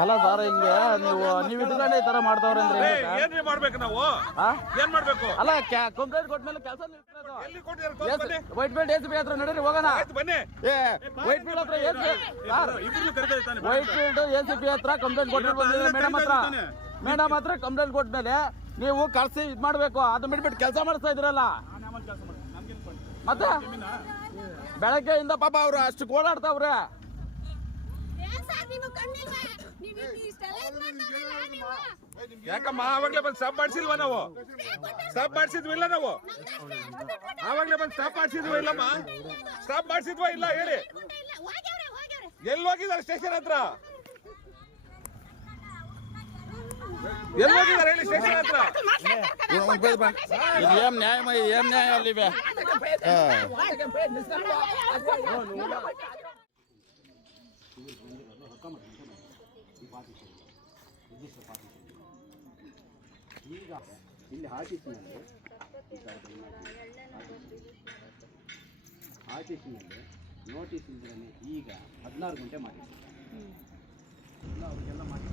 ಅಲ್ಲ ಸರ್ ಹಿಂಗೆ ನೀವು ನೀವು ಇಟ್ಕೊಂಡೆ ಈ ತರ ಮಾಡ್ತಾವ್ರೆ ಅಂದ್ರೆ ಏನ್ರಿ ಮಾಡ್ಬೇಕು ನಾವು? ಏನ್ ಮಾಡ್ಬೇಕು? ಅಲ್ಲ ಕಂಪ್ಲೇಂಟ್ ಕೊಟ್ಮೇಲೆ ಕೆಲಸ ವೈಟ್ ಬೆಲ್ಟ್ ಎಸ್ ಬಿ ಹತ್ರ ನಡೀರಿ ಹೋಗೋಣ. ಬನ್ನಿ. ಏ ವೈಟ್ ಫೀಲ್ಡ್ ಹತ್ರ ಎಸ್ ಕರೆದಿದ್ದಾನೆ ವೈಟ್ ಬೆಲ್ಟ್ ಎಸ್ ಬಿ ಹತ್ರ ಕಂಪ್ಲೇಂಟ್ ಕೊಟ್ಟು ಬಂದಿದ್ರೆ ಮೇಡಮ್ ಹತ್ರ. ಮೇಡಮ್ ಹತ್ರ ಕಂಪ್ಲೇಂಟ್ ಕೊಟ್ಮೇಲೆ ನೀವು ಕರ್ಸಿ ಇದ್ ಮಾಡ್ಬೇಕು. ಅದು ಬಿಟ್ಬಿಟ್ಟು ಕೆಲಸ ಮಾಡಿಸ್ತಾ ಇದ್ರಲ್ಲ ಮತ್ತೆ? ಬೆಳಗ್ಗೆಯಿಂದ ಪಾಪ ಅವ್ರು ಅಷ್ಟು ಓಡಾಡ್ತಾವ್ರೆ. ಯಾಕಮ್ಮ ಆವಾಗ್ಲೇ ಬಂದು ಸ್ಟಾಪ್ ಮಾಡ್ಸಿಲ್ವಾ ನಾವು? ಸ್ಟಾಪ್ ಮಾಡಿಸಿದ್ವಿಲ್ಲ ನಾವು? ಆವಾಗ್ಲೇ ಬಂದು ಸ್ಟಾಪ್ ಮಾಡಿಸಿದ್ವಿ ಇಲ್ಲಮ್ಮ? ಸ್ಟಾಪ್ ಮಾಡ್ಸಿದ್ವಾ ಇಲ್ಲ ಹೇಳಿ? ಇಲ್ಲ. ಎಲ್ಲಿ ಹೋಗಿದ್ದಾರೆ ಸ್ಟೇಷನ್ ಹತ್ರ? ಏನ್ ನ್ಯಾಯ ಏನ್ ನ್ಯಾಯ ಅಲ್ಲಿವೆ ಈಗ ಇಲ್ಲಿ ಆಫೀಸಿನಲ್ಲಿ ಆಫೀಸಿನಲ್ಲಿ ನೋಟಿಸ್ ಇಲ್ಲದೇ ಈಗ ಹದಿನಾರು ಗಂಟೆ ಮಾಡಿದ್ದಾರೆ ಅವ್ರಿಗೆಲ್ಲ ಮಾಡಿ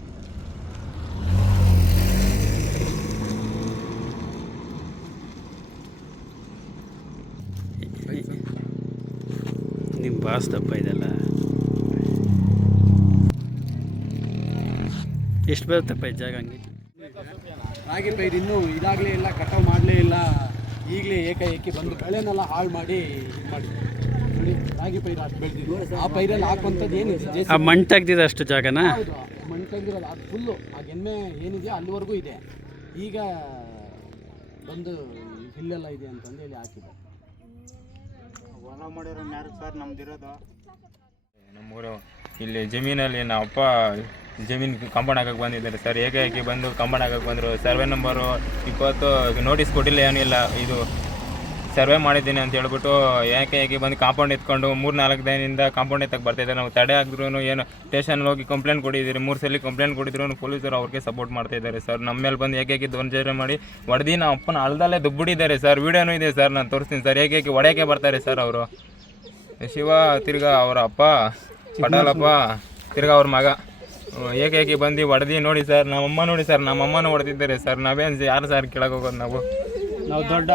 ನಿಮ್ಮ ಬಾಸ್ ದಪ್ಪ ಇದೆಲ್ಲ ಎಷ್ಟು ಬರುತ್ತಪ್ಪ ಈ ಜಾಗ ಹಂಗೆ? ರಾಗಿ ಪೈರು ಇನ್ನೂ ಇದಾಗಲೇ ಇಲ್ಲ ಕಟಾವು ಮಾಡಲೇ ಇಲ್ಲ. ಈಗಲೇ ಏಕಾಏಕಿ ಬಂದು ಬೆಳೆನೆಲ್ಲ ಹಾಳು ಮಾಡಿ ಇದು ಮಾಡಿ. ನೋಡಿ ರಾಗಿ ಪೈರು ಅಷ್ಟು ಬೆಳೆದಿದ್ದು. ಆ ಪೈರಲ್ಲಿ ಹಾಕುವಂಥದ್ದು ಏನಿದೆ? ಆ ಮಣ್ಣು ತೆಗ್ದಿದೆ ಅಷ್ಟು ಜಾಗನಾ? ಹೌದು ಮಣ್ಣು ತೆಗ್ದಿರಲ್ಲ ಅದು ಫುಲ್ಲು ಆ ಗೆಮ್ಮೆ ಏನಿದೆ ಅಲ್ಲಿವರೆಗೂ ಇದೆ. ಈಗ ಬಂದು ಹಿಲ್ಲೆಲ್ಲ ಇದೆ ಅಂತಂದು ಹೇಳಿ ಹಾಕಿದ್ದಾರೆ. ಸರ್ ನಮ್ದಿರೋದು. ನಮ್ಮೂರು. ಇಲ್ಲಿ ಜಮೀನಲ್ಲಿ ನಮ್ಮ ಅಪ್ಪ ಜಮೀನು ಕಂಪೌಂಡ್ ಹಾಕಕ್ಕೆ ಬಂದಿದ್ದಾರೆ ಸರ್. ಏಕಾಏಕಿ ಬಂದು ಕಂಪೌಂಡ್ ಹಾಕಕ್ಕೆ ಬಂದರು? ಸರ್ವೆ ನಂಬರು ಇಪ್ಪತ್ತು ನೋಟಿಸ್ ಕೊಟ್ಟಿಲ್ಲ ಏನಿಲ್ಲ. ಇದು ಸರ್ವೆ ಮಾಡಿದ್ದೀನಿ ಅಂತ ಹೇಳ್ಬಿಟ್ಟು ಏಕಾಏಕಿ ಬಂದು ಕಾಂಪೌಂಡ್ ಎತ್ಕೊಂಡು ಮೂರು ನಾಲ್ಕು ದಿನದಿಂದ ಕಾಂಪೌಂಡ್ ಎತ್ತಕ್ಕೆ ಬರ್ತಾಯಿದ್ದಾರೆ ನಾವು ತಡೆ ಆಗಿದ್ರೂ ಏನು ಸ್ಟೇಷನ್ಗೆ ಹೋಗಿ ಕಂಪ್ಲೇಂಟ್ ಕೊಟ್ಟಿದ್ದೀರಿ ಮೂರು ಸಲ ಕಂಪ್ಲೇಂಟ್ ಕೊಟ್ಟಿದ್ರು ಪೊಲೀಸರು ಅವ್ರಿಗೆ ಸಪೋರ್ಟ್ ಮಾಡ್ತಾ ಇದ್ದಾರೆ ಸರ್ ನಮ್ಮ ಮೇಲೆ ಬಂದು ಏಕಾಏಕಿ ದೌರ್ಜನ್ಯ ಮಾಡಿ ಹೊಡೆದಿ ನಮ್ಮ ಅಪ್ಪನ ಅಲ್ದಲ್ಲೇ ದುಬ್ಬಿಡಿದ್ದಾರೆ ಸರ್ ವೀಡಿಯೋನೂ ಇದೆ ಸರ್ ನಾನು ತೋರಿಸ್ತೀನಿ ಸರ್ ಹೇಗೆ ಹೇಗೆ ಒಡೆಯಕ್ಕೆ ಬರ್ತಾರೆ ಸರ್ ಅವರು? ಶಿವ ತಿರ್ಗಾ ಅವರ ಅಪ್ಪ ಪಟಾಲಪ್ಪ ತಿರ್ಗಾ ಅವ್ರ ಮಗ. ಏಕಾಏಕಿ ಬಂದು ಹೊಡೆದಿ ನೋಡಿ ಸರ್ ನಮ್ಮಮ್ಮ ನೋಡಿ ಸರ್ ನಮ್ಮಮ್ಮನೂ ಹೊಡೆದಿದ್ದಾರೆ ಸರ್ ನಾವೇನು ಯಾರು ಸರ್ ಕೆಳಗೆ ಹೋಗೋದು ನಾವು? ನಾವು ದೊಡ್ಡ